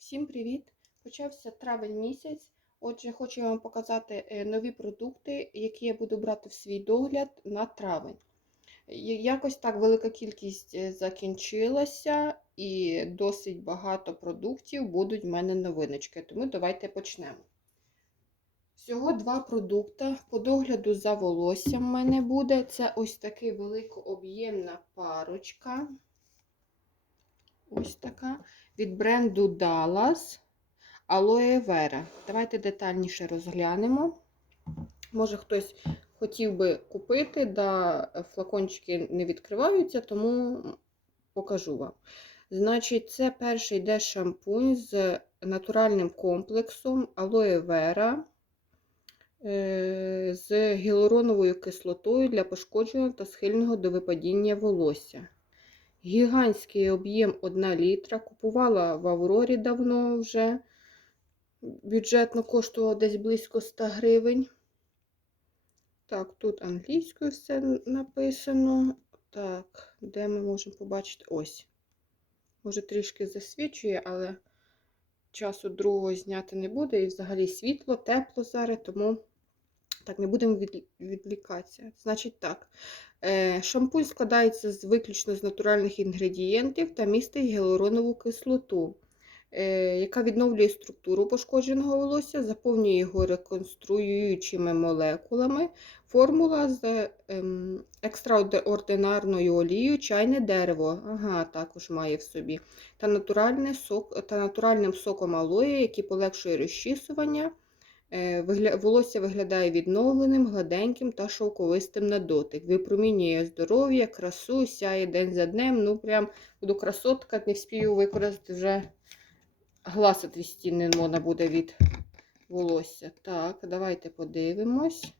Всім привіт! Почався травень місяць. Отже, хочу вам показати е, нові продукти, які я буду брати в свій догляд на травень. Якось так велика кількість е, закінчилася, і досить багато продуктів будуть в мене новиночки. Тому давайте почнемо. Всього два продукти. По догляду за волоссям в мене буде. Це ось така великооб'ємна парочка. Ось така від бренду Dallas Aloe Vera. Давайте детальніше розглянемо. Може, хтось хотів би купити, да флакончики не відкриваються, тому покажу вам. Значить, це перший йде шампунь з натуральним комплексом Vera е, з гіалуроновою кислотою для пошкодженого та схильного до випадіння волосся. Гігантський об'єм 1 літра. Купувала в Аврорі давно вже. Бюджетно коштувало десь близько 100 гривень. Так, тут англійською все написано. Так, де ми можемо побачити? Ось. Може, трішки засвічує, але часу другого зняти не буде. І взагалі світло, тепло зараз, тому так, не будемо відлікатися. Значить так. Е, Шампунь складається з, виключно з натуральних інгредієнтів та містить гіалуронову кислоту, е, яка відновлює структуру пошкодженого волосся, заповнює його реконструюючими молекулами. Формула з ем, екстраординарною олією, чайне дерево, ага, також має в собі, та, сок, та натуральним соком алої, який полегшує розчісування. Е. Волосся виглядає відновленим, гладеньким та шовковистим на дотик. Випромінює здоров'я, красу, сяє день за днем. Ну, прям буду красотка, не вспію використати вже глаз відвести не можна буде від волосся. Так, давайте подивимось.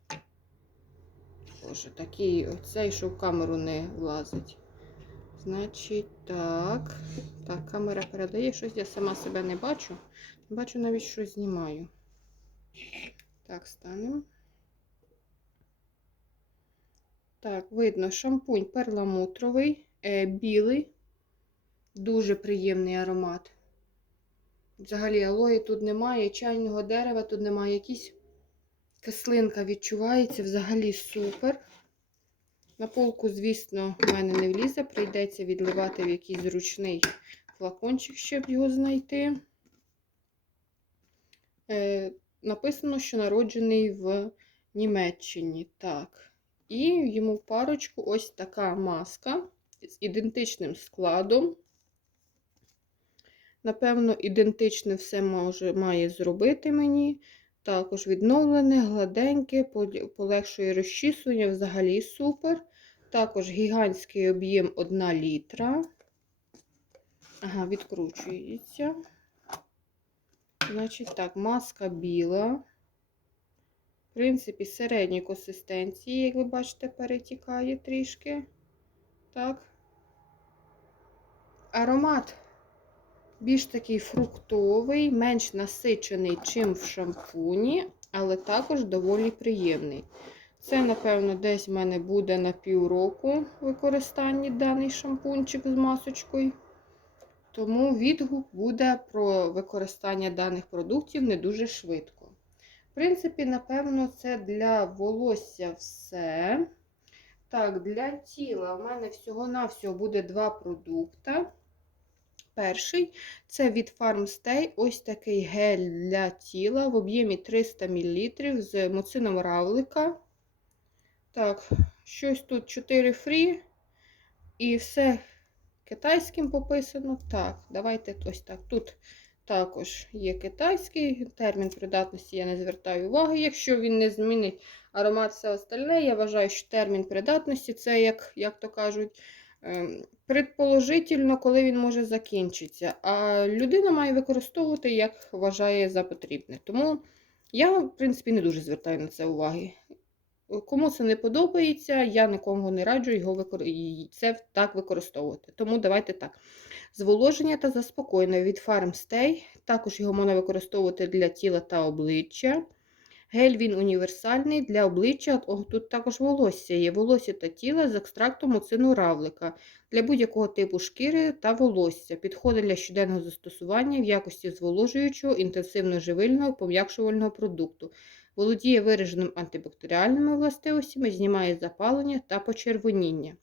Боже, такий оцей, що в камеру не влазить. Значить, так. Так, камера передає щось, я сама себе не бачу. Бачу навіть, що знімаю. Так, станемо. Так, видно, шампунь перламутровий, е, білий, дуже приємний аромат. Взагалі, алої тут немає, чайного дерева тут немає. Якісь кислинка відчувається, взагалі супер. На полку, звісно, в мене не влізе, прийдеться відливати в якийсь зручний флакончик, щоб його знайти. Е, написано, що народжений в Німеччині. Так. І йому в парочку ось така маска з ідентичним складом. Напевно, ідентичне все може, має зробити мені. Також відновлене, гладеньке, полегшує розчісування, взагалі супер. Також гігантський об'єм 1 літра. Ага, відкручується. Значить так, маска біла. В принципі, середньої консистенції, як ви бачите, перетікає трішки. Так. Аромат більш такий фруктовий, менш насичений, чим в шампуні, але також доволі приємний. Це, напевно, десь в мене буде на півроку використання даний шампунчик з масочкою. Тому відгук буде про використання даних продуктів не дуже швидко. В принципі, напевно, це для волосся все. Так, для тіла в мене всього-навсього буде два продукти. Перший це від Farmstay ось такий гель для тіла в об'ємі 300 мл з муцином равлика. Так, щось тут 4 фрі. І все китайським пописано. Так, давайте ось так. Тут також є китайський термін придатності, я не звертаю уваги. Якщо він не змінить аромат, все остальне, я вважаю, що термін придатності це, як, як то кажуть, ем, предположительно, коли він може закінчитися. А людина має використовувати, як вважає за потрібне. Тому я, в принципі, не дуже звертаю на це уваги. Кому це не подобається, я нікому не раджу його викор... це так використовувати. Тому давайте так. Зволоження та заспокоєння від Farmstay. Також його можна використовувати для тіла та обличчя. Гель він універсальний для обличчя. О, тут також волосся є. Волосся та тіла з екстрактом оцину равлика для будь-якого типу шкіри та волосся. Підходить для щоденного застосування в якості зволожуючого, інтенсивно живильного пом'якшувального продукту. Володіє вираженим антибактеріальними властивостями, знімає запалення та почервоніння.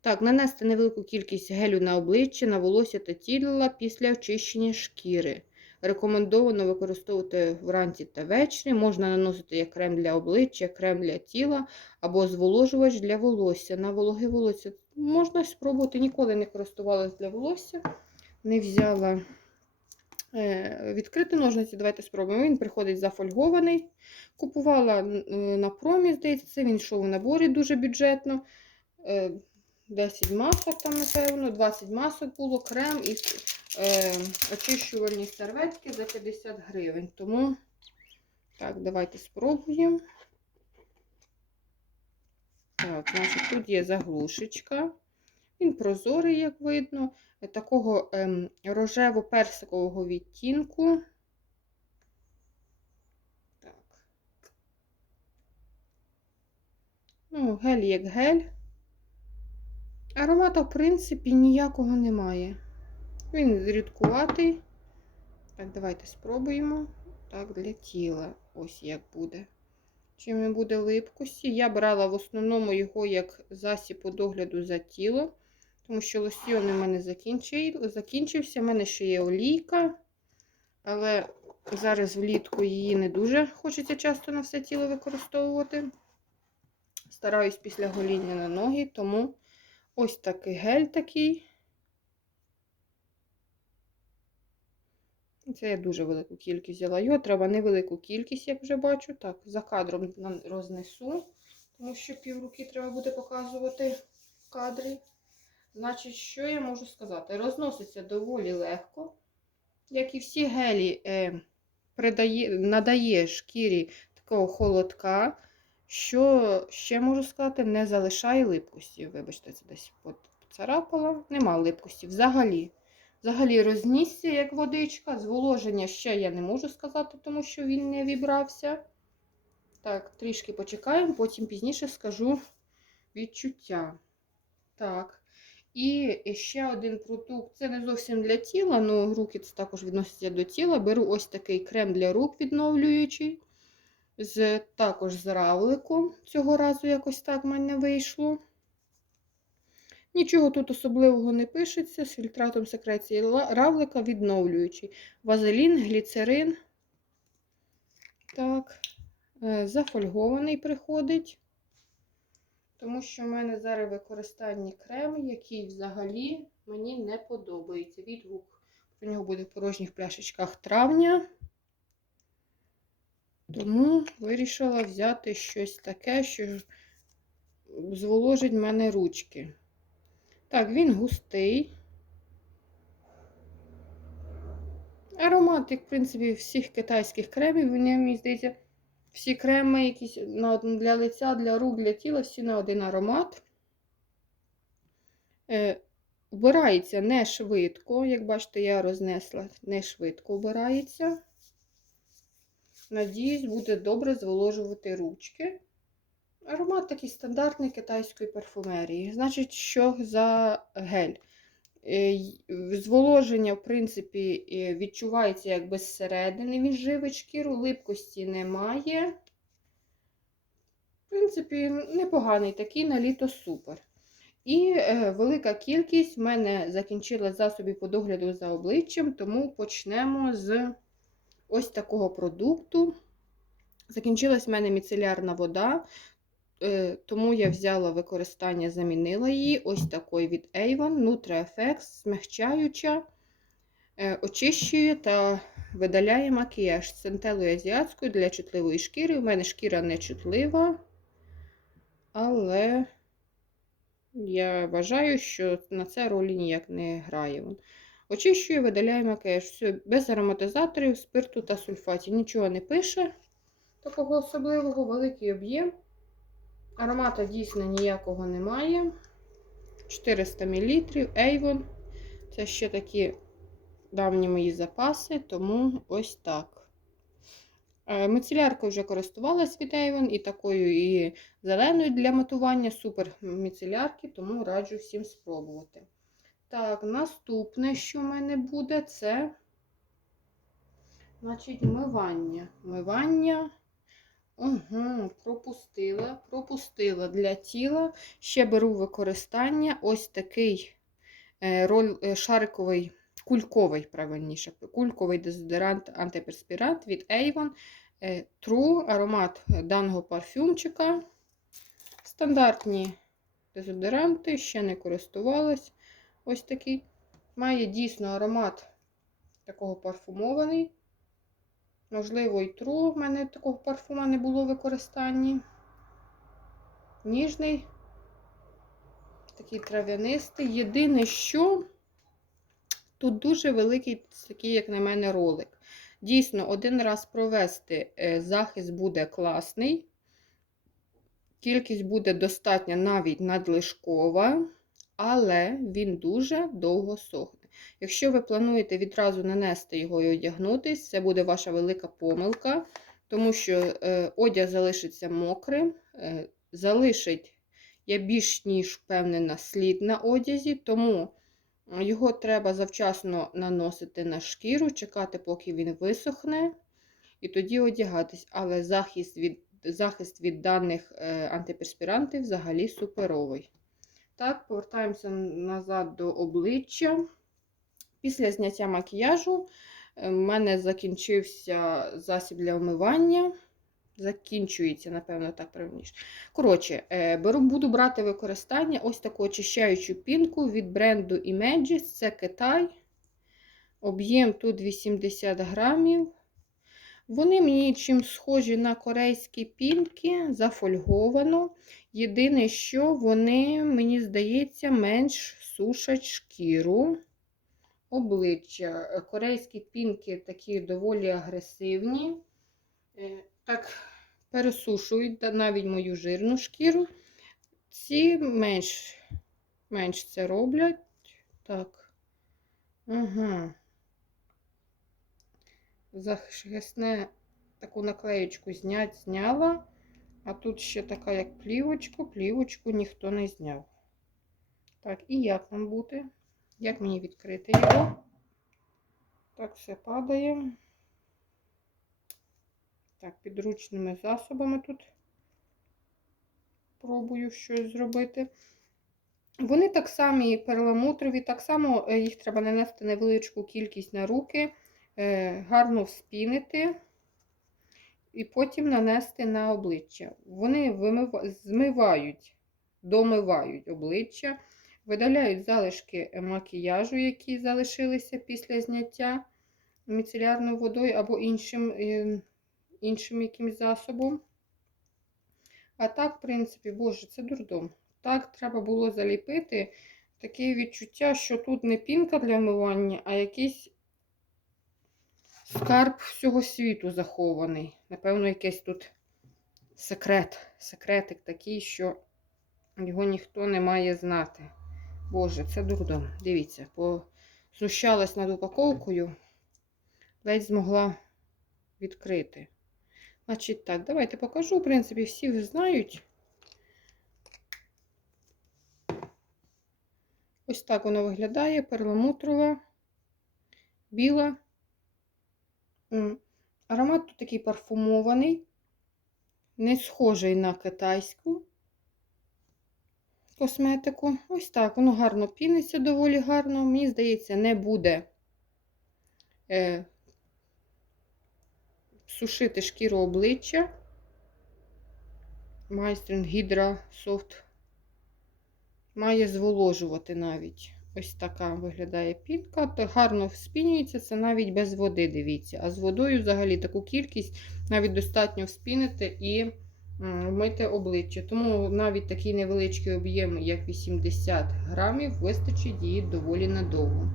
Так, нанести невелику кількість гелю на обличчя, на волосся та тіла після очищення шкіри. Рекомендовано використовувати вранці та ввечері. Можна наносити як крем для обличчя, крем для тіла або зволожувач для волосся. На вологе волосся можна спробувати. Ніколи не користувалась для волосся. Не взяла е, відкриті ножниці. Давайте спробуємо. Він приходить зафольгований. Купувала е, на промі, здається, він йшов у наборі дуже бюджетно. Е, 10 масок там, напевно, 20 масок було, крем і е, очищувальні серветки за 50 гривень. Тому, так, давайте спробуємо. Так, значить, тут є заглушечка. Він прозорий, як видно, е, такого ем, рожево-персикового відтінку. Так. Ну, гель як гель. Аромата, в принципі, ніякого немає. Він рідкуватий. Так, давайте спробуємо. Так, для тіла. Ось як буде. Чи не буде липкості. Я брала в основному його як засіб по догляду за тіло, тому що лосьйон у мене закінчився. У мене ще є олійка, але зараз влітку її не дуже хочеться часто на все тіло використовувати. Стараюсь після гоління на ноги, тому. Ось такий гель такий. Це я дуже велику кількість взяла. Його треба невелику кількість, як вже бачу. Так, за кадром рознесу, тому що півруки треба буде показувати в кадрі. Значить, що я можу сказати? Розноситься доволі легко. Як і всі гелі, е, придає, надає шкірі такого холодка. Що ще можу сказати, не залишає липкості. Вибачте, це десь поцарапала. Нема липкості взагалі. Взагалі рознісся, як водичка. Зволоження ще я не можу сказати, тому що він не вібрався. Так, трішки почекаємо, потім пізніше скажу відчуття. Так. І ще один продукт. Це не зовсім для тіла, але руки це також відносяться до тіла. Беру ось такий крем для рук відновлюючий з, також з равликом. Цього разу якось так в мене вийшло. Нічого тут особливого не пишеться. З фільтратом секреції равлика відновлюючий. Вазелін, гліцерин. Так, е, зафольгований приходить. Тому що в мене зараз використання крем, який взагалі мені не подобається. Відгук про нього буде в порожніх пляшечках травня. Тому вирішила взяти щось таке, що зволожить в мене ручки. Так, він густий. Аромат, як, в принципі, всіх китайських кремів, мені здається, всі креми якісь для лиця, для рук, для тіла, всі на один аромат. Е, Вбирається не швидко, як бачите, я рознесла, не швидко вбирається. Надіюсь, буде добре зволожувати ручки. Аромат такий стандартний китайської парфумерії. Значить, що за гель? Е, зволоження, в принципі, е, відчувається якби зсередини, він живить шкіру, липкості немає. В принципі, непоганий такий на літо супер. І е, велика кількість в мене закінчила засобів по догляду за обличчям, тому почнемо з ось такого продукту. Закінчилась в мене міцелярна вода, тому я взяла використання, замінила її. Ось такий від Avon Nutra FX, змягчаюча, е, очищує та видаляє макіяж з центелою азіатською для чутливої шкіри. У мене шкіра не чутлива, але я вважаю, що на це ролі ніяк не грає. Очищує, видаляє макіяж. Все, без ароматизаторів, спирту та сульфатів. Нічого не пише. Такого особливого, великий об'єм. Аромата дійсно ніякого немає. 400 мл. Avon. Це ще такі давні мої запаси, тому ось так. Е, Міцеляркою вже користувалась від Avon і такою і зеленою для матування. Супер міцелярки, тому раджу всім спробувати. Так, наступне, що в мене буде, це значить, мивання. Мивання. Угу, пропустила, пропустила для тіла. Ще беру використання ось такий е, роль, е, шариковий, кульковий, правильніше, кульковий дезодорант антиперспірант від Avon. Е, True аромат даного парфюмчика. Стандартні дезодоранти, ще не користувалась. Ось такий. Має дійсно аромат такого парфумований. Можливо, і True. В мене такого парфума не було в використанні. Ніжний, такий трав'янистий. Єдине, що тут дуже великий, такий, як на мене, ролик. Дійсно, один раз провести е, захист буде класний. Кількість буде достатня навіть надлишкова, але він дуже довго сохне. Якщо ви плануєте відразу нанести його і одягнутись, це буде ваша велика помилка, тому що е, одяг залишиться мокрим, е, залишить, я більш ніж впевнена, слід на одязі, тому його треба завчасно наносити на шкіру, чекати, поки він висохне, і тоді одягатись. Але захист від, захист від даних е, антиперспірантів взагалі суперовий. Так, повертаємося назад до обличчя. Після зняття макіяжу в мене закінчився засіб для вмивання. Закінчується, напевно, так правильніше. Коротше, е, беру, буду брати використання ось таку очищаючу пінку від бренду Images. Це Китай. Об'єм тут 80 грамів. Вони мені чим схожі на корейські пінки, зафольговано. Єдине, що вони, мені здається, менш сушать шкіру обличчя. Корейські пінки такі доволі агресивні. Е, Так, пересушують навіть мою жирну шкіру. Ці менш, менш це роблять. Так. Ага. Захисне таку наклеєчку знять, зняла. А тут ще така, як плівочка, плівочку ніхто не зняв. Так, і як нам бути? Як мені відкрити його? Так, все падає. Так, підручними засобами тут пробую щось зробити. Вони так самі перламутрові, так само е, їх треба нанести невеличку кількість на руки, е, гарно вспінити і потім нанести на обличчя. Вони вимив... змивають, домивають обличчя, видаляють залишки макіяжу, які залишилися після зняття міцелярною водою або іншим, е, іншим якимсь засобом. А так, в принципі, боже, це дурдом. Так, треба було заліпити таке відчуття, що тут не пінка для вмивання, а якийсь скарб всього світу захований. Напевно, якийсь тут секрет. Секретик такий, що його ніхто не має знати. Боже, це дурдом. Дивіться, познущалась над упаковкою, ледь змогла відкрити. Значить, так, давайте покажу. В принципі, всі знають. Ось так воно виглядає, перламутрова, біла. Аромат тут такий парфумований, не схожий на китайську косметику. Ось так, воно гарно піниться доволі гарно. Мені здається, не буде е, сушити шкіру обличчя. Майстрин Гідра Софт має зволожувати навіть. Ось така виглядає пінка. То гарно вспінюється, це навіть без води, дивіться. А з водою взагалі таку кількість навіть достатньо вспінити і вмити обличчя. Тому навіть такий невеличкий об'єм, як 80 грамів, вистачить її доволі надовго.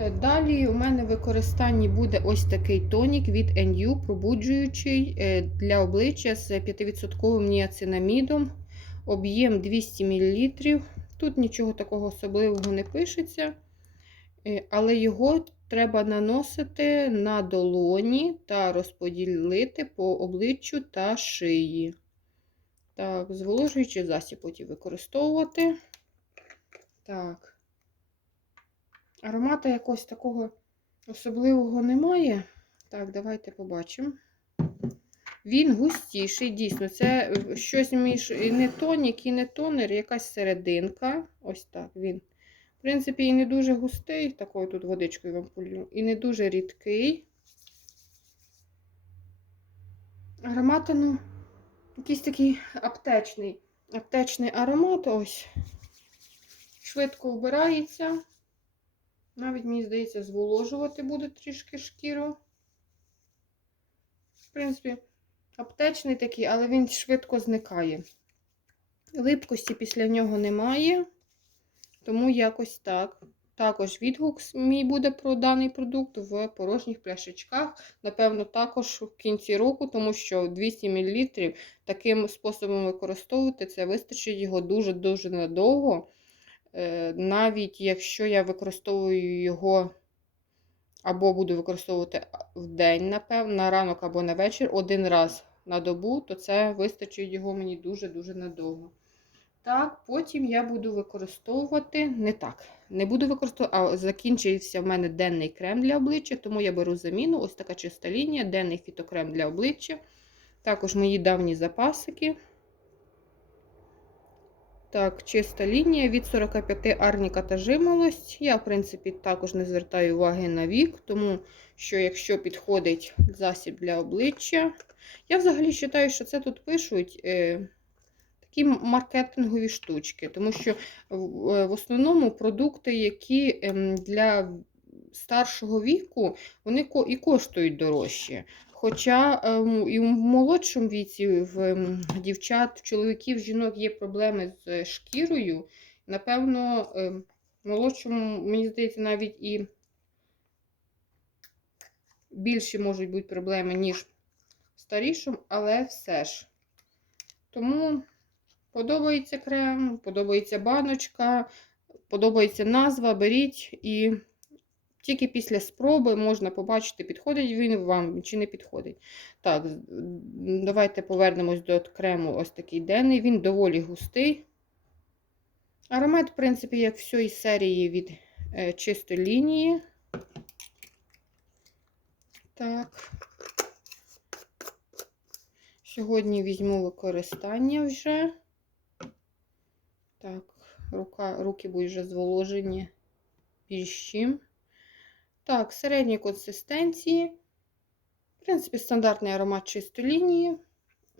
Е, Далі у мене в використанні буде ось такий тонік від NU, пробуджуючий е, для обличчя з 5% ніацинамідом. Об'єм 200 мл. Тут нічого такого особливого не пишеться, е, але його треба наносити на долоні та розподілити по обличчю та шиї. Так, зволожуючий засіб потім використовувати. Так. Аромата якогось такого особливого немає. Так, давайте побачимо. Він густіший, дійсно, це щось між не тонік, і не тонер, якась серединка. Ось так він. В принципі, і не дуже густий, такою тут водичкою вам полю, і не дуже рідкий. Аромат, ну, якийсь такий аптечний. Аптечний аромат ось. Швидко вбирається. Навіть, мені здається, зволожувати буде трішки шкіру. В принципі, аптечний такий, але він швидко зникає. Липкості після нього немає, тому якось так. Також відгук мій буде про даний продукт в порожніх пляшечках. Напевно, також в кінці року, тому що 200 мл таким способом використовувати, це вистачить його дуже-дуже надовго. Е, Навіть якщо я використовую його або буду використовувати в день, напевно, на ранок або на вечір один раз на добу, то це вистачить його мені дуже-дуже надовго. Так, потім я буду використовувати не так. Не буду використовувати, а закінчився в мене денний крем для обличчя, тому я беру заміну. Ось така чиста лінія, денний фітокрем для обличчя. Також мої давні запасики. Так, чиста лінія від 45 арніка та жимолость. Я, в принципі, також не звертаю уваги на вік, тому що якщо підходить засіб для обличчя, я взагалі вважаю, що це тут пишуть е, такі маркетингові штучки, тому що в, е, основному продукти, які е, для старшого віку, вони і коштують дорожче. Хоча ем, і в молодшому віці в ем, дівчат, в чоловіків, жінок є проблеми з шкірою. Напевно, ем, в молодшому, мені здається, навіть і більші можуть бути проблеми, ніж в старішому, але все ж. Тому подобається крем, подобається баночка, подобається назва, беріть і тільки після спроби можна побачити, підходить він вам чи не підходить. Так, давайте повернемось до крему ось такий денний. Він доволі густий. Аромат, в принципі, як всієї серії від е, чистої лінії. Так. Сьогодні візьму використання вже. Так, рука, руки будуть вже зволожені чим. Так, середньої консистенції. В принципі, стандартний аромат чистої лінії.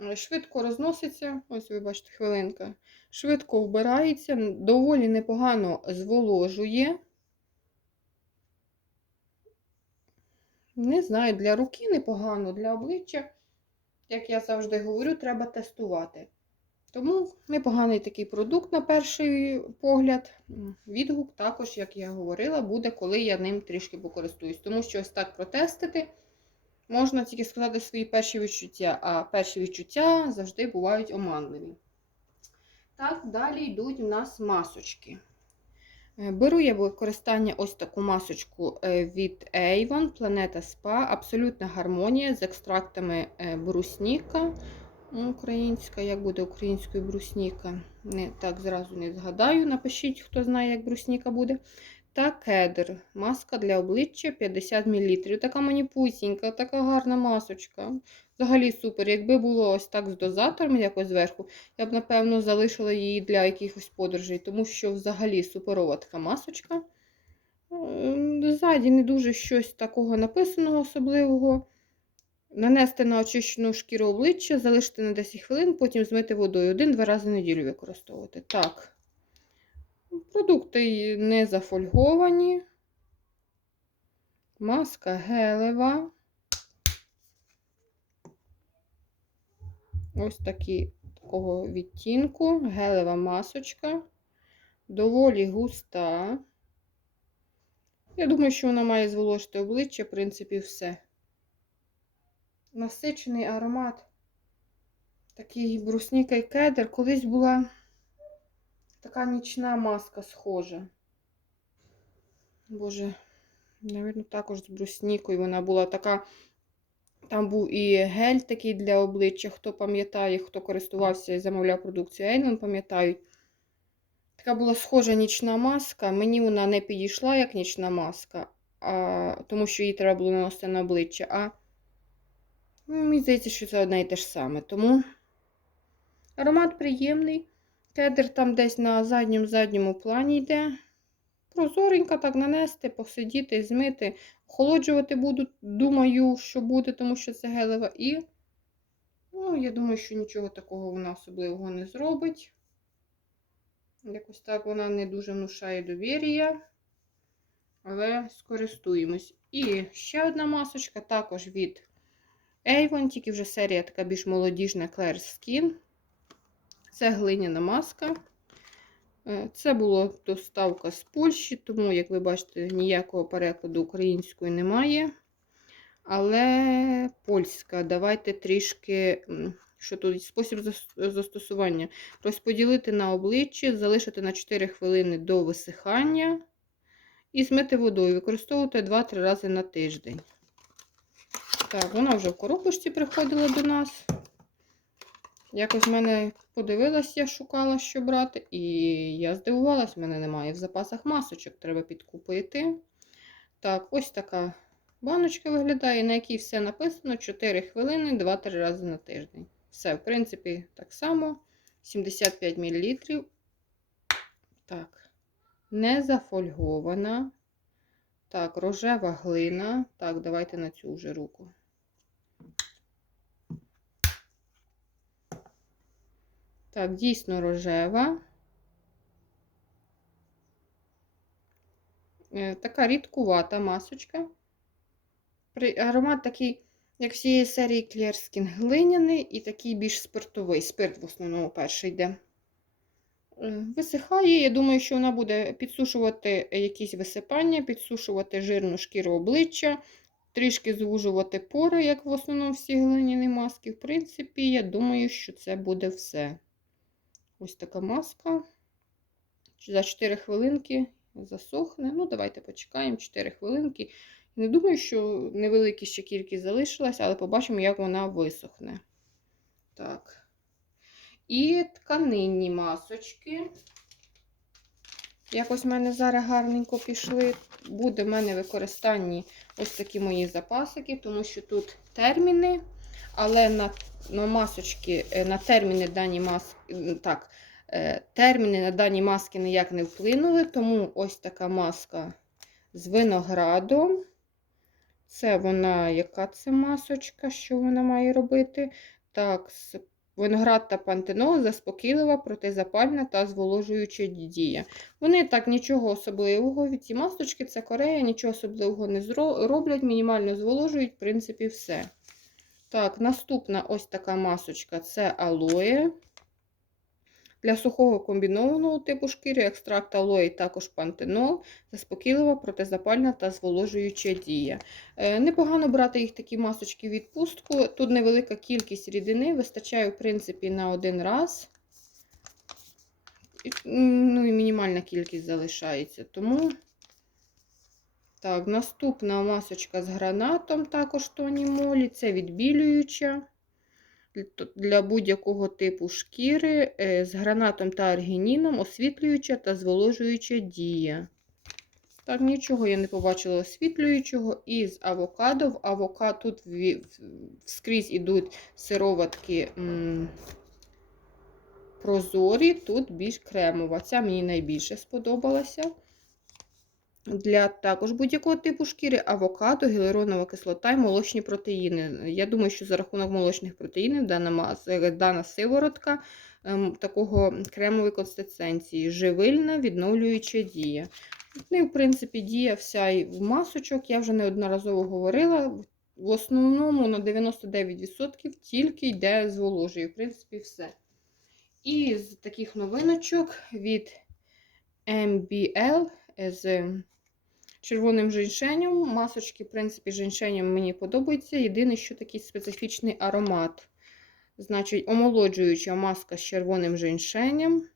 Е, Швидко розноситься, ось ви бачите, хвилинка. Швидко вбирається, доволі непогано зволожує. Не знаю, для руки непогано, для обличчя, як я завжди говорю, треба тестувати. Тому непоганий такий продукт на перший погляд. Відгук також, як я говорила, буде, коли я ним трішки покористуюсь. Тому що ось так протестити можна тільки сказати свої перші відчуття, а перші відчуття завжди бувають оманливі. Так, далі йдуть у нас масочки. Е, Беру я використання ось таку масочку е, від Avon Planeta Spa. Абсолютна гармонія з екстрактами е, брусніка. Українська, як буде українською брусніка? Не, так зразу не згадаю. Напишіть, хто знає, як брусніка буде. Та кедр. Маска для обличчя 50 мл. Така маніпусінька, така гарна масочка. Взагалі супер. Якби було ось так з дозатором якось зверху, я б, напевно, залишила її для якихось подорожей, тому що взагалі суперова така масочка. Ззаді не дуже щось такого написаного особливого. Нанести на очищену шкіру обличчя, залишити на 10 хвилин, потім змити водою. Один-два рази в неділю використовувати. Так. Продукти не зафольговані. Маска гелева. Ось такі такого відтінку. Гелева масочка. Доволі густа. Я думаю, що вона має зволожити обличчя, в принципі, все. Насичений аромат. Такий брусніка і кедр. Колись була така нічна маска схожа. Боже, Навірно, також з бруснікою. Вона була така. Там був і гель такий для обличчя, хто пам'ятає, хто користувався і замовляв продукцію Avon, пам'ятають. Така була схожа нічна маска. Мені вона не підійшла як нічна маска, а, тому що її треба було наносити на обличчя. А мені здається, що це одне і те ж саме. Тому аромат приємний. Кедр там десь на задньому-задньому плані йде. Прозоренько так нанести, посидіти, змити. Охолоджувати буду, думаю, що буде, тому що це гелева. І, ну, я думаю, що нічого такого вона особливого не зробить. Якось так вона не дуже внушає довір'я. Але скористуємось. І ще одна масочка, також від Avon, тільки вже серія така більш молодіжна Claire Skin. Це глиняна маска. Е, Це була доставка з Польщі, тому, як ви бачите, ніякого перекладу української немає. Але польська. Давайте трішки, що тут спосіб застосування. Розподілити на обличчі, залишити на 4 хвилини до висихання і змити водою. Використовувати 2-3 рази на тиждень. Так, вона вже в коробочці приходила до нас. Якось в мене подивилась, я шукала, що брати, і я здивувалась, в мене немає в запасах масочок, треба підкупити. Так, ось така баночка виглядає, на якій все написано 4 хвилини 2-3 рази на тиждень. Все, в принципі, так само. 75 мл. Так, не зафольгована. Так, рожева глина. Так, давайте на цю вже руку. Так, дійсно рожева. Е, Така рідкувата масочка. Аромат такий, як всієї серії Clear глиняний і такий більш спиртовий. Спирт в основному перший йде. Е, Висихає. Я думаю, що вона буде підсушувати якісь висипання, підсушувати жирну шкіру обличчя, трішки звужувати пори, як в основному всі глиняні маски. В принципі, я думаю, що це буде все. Ось така маска. За 4 хвилинки засохне. Ну, давайте почекаємо 4 хвилинки. Не думаю, що невелика ще кількість залишилась, але побачимо, як вона висохне. Так. І тканинні масочки. Якось в мене зараз гарненько пішли. Буде в мене використанні ось такі мої запасики, тому що тут терміни, але на, на масочки, е, на терміни дані маски, так, е, терміни на дані маски ніяк не вплинули, тому ось така маска з виноградом. Це вона, яка це масочка, що вона має робити? Так, з виноград та пантенол, заспокійлива, протизапальна та зволожуюча дія. Вони так нічого особливого від ці масочки, це Корея, нічого особливого не роблять, мінімально зволожують, в принципі, все. Так, наступна ось така масочка це алоє. Для сухого комбінованого типу шкіри екстракт алої, також пантенол, заспокійлива, протизапальна та зволожуюча дія. Е, Непогано брати їх такі масочки відпустку. Тут невелика кількість рідини, вистачає, в принципі, на один раз. Ну і мінімальна кількість залишається. Тому так, наступна масочка з гранатом, також тоні молі. Це відбілююча для- будь-якого типу шкіри е, з гранатом та аргініном, освітлююча та зволожуюча дія. Так, нічого я не побачила освітлюючого. І з авокадо. В авокадо тут скрізь ідуть сироватки м, прозорі, тут більш кремова. Ця мені найбільше сподобалася. Для також будь-якого типу шкіри авокадо, гіалуронова кислота і молочні протеїни. Я думаю, що за рахунок молочних протеїнів дана, мас- е, дана сиворотка ем, такого кремової консистенції, живильна, відновлююча дія. І, в принципі, дія вся і в масочок, я вже неодноразово говорила. В основному на 99% тільки йде зволожує. В принципі, все. І з таких новиночок від MBL з червоним женьшенем. Масочки, в принципі, женьшенем мені подобаються. Єдине, що такий специфічний аромат. Значить, омолоджуюча маска з червоним женьшенем.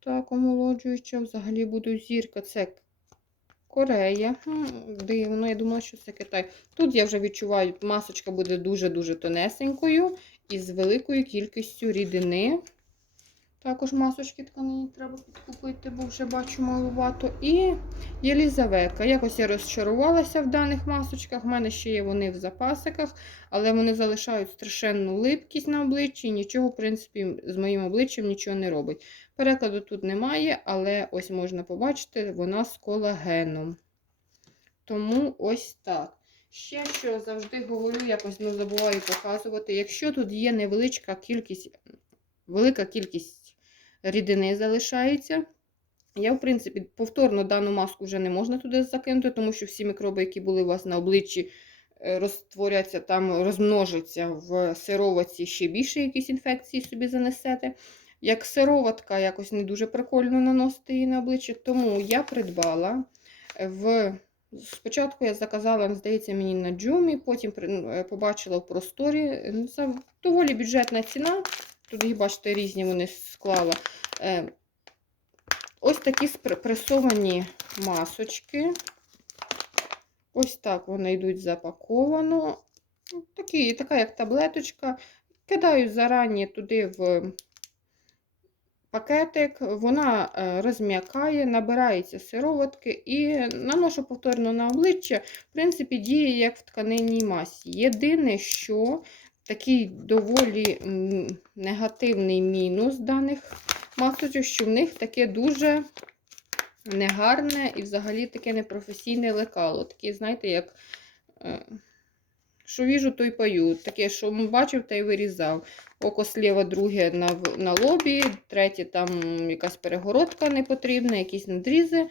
Так, омолоджуюча, взагалі буду зірка. Це Корея. Дивно, я думала, що це Китай. Тут я вже відчуваю, масочка буде дуже-дуже тонесенькою і з великою кількістю рідини. Також масочки тканині треба підкупити, бо вже бачу малувато. І Єлізавека. Якось я розчарувалася в даних масочках. У мене ще є вони в запасиках, але вони залишають страшенну липкість на обличчі нічого, в принципі, з моїм обличчям нічого не робить. Перекладу тут немає, але ось можна побачити, вона з колагеном. Тому ось так. Ще що завжди говорю, якось не забуваю показувати. Якщо тут є невеличка кількість, велика кількість рідини залишається. Я, в принципі, повторно дану маску вже не можна туди закинути, тому що всі мікроби, які були у вас на обличчі, е, розтворяться там, розмножаться в сироватці, ще більше якісь інфекції собі занесете. Як сироватка, якось не дуже прикольно наносити її на обличчя, тому я придбала в. Спочатку я заказала, здається, мені на джумі, потім е, побачила в просторі. Ну, доволі бюджетна ціна. Тут бачите, різні вони склала. Е, Ось такі спр- пресовані масочки. Ось так вони йдуть запаковано. Такі, така як таблеточка. Кидаю зарані туди в пакетик, вона е, розм'якає, набирається сироватки і наношу повторно на обличчя. В принципі, діє як в тканинній масі. Єдине, що такий доволі негативний мінус даних масочок, що в них таке дуже негарне і взагалі таке непрофесійне лекало. Таке, знаєте, як е, що віжу, то й пою. Таке, що бачив та й вирізав. Око сліва, друге на, на лобі, третє там якась перегородка не потрібна, якісь надрізи.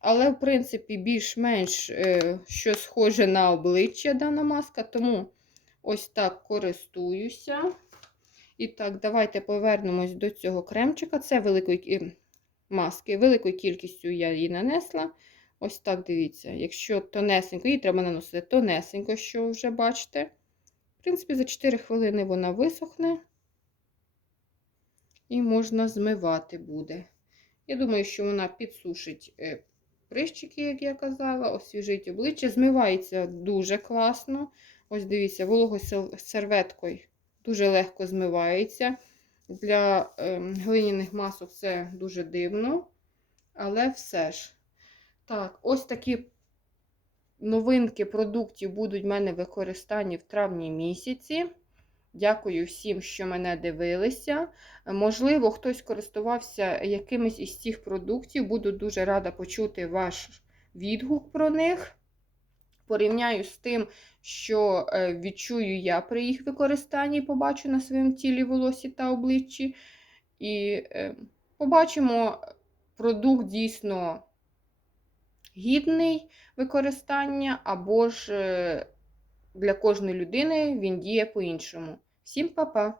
Але, в принципі, більш-менш е, що схоже на обличчя дана маска, тому ось так користуюся. І так, давайте повернемось до цього кремчика. Це великої маски. Великою кількістю я її нанесла. Ось так дивіться. Якщо тонесенько, її треба наносити тонесенько, що вже бачите. В принципі, за 4 хвилини вона висохне. І можна змивати буде. Я думаю, що вона підсушить е, прищики, як я казала, освіжить обличчя. Змивається дуже класно. Ось дивіться, вологою серветкою дуже легко змивається. Для ем, глиняних масок це дуже дивно, але все ж. Так, ось такі новинки продуктів будуть в мене в використанні в травні місяці. Дякую всім, що мене дивилися. Можливо, хтось користувався якимось із цих продуктів. Буду дуже рада почути ваш відгук про них. Порівняю з тим, що е, відчую я при їх використанні, побачу на своєму тілі волосі та обличчі. І е, побачимо, продукт дійсно гідний використання, або ж е, для кожної людини він діє по-іншому. Всім па-па!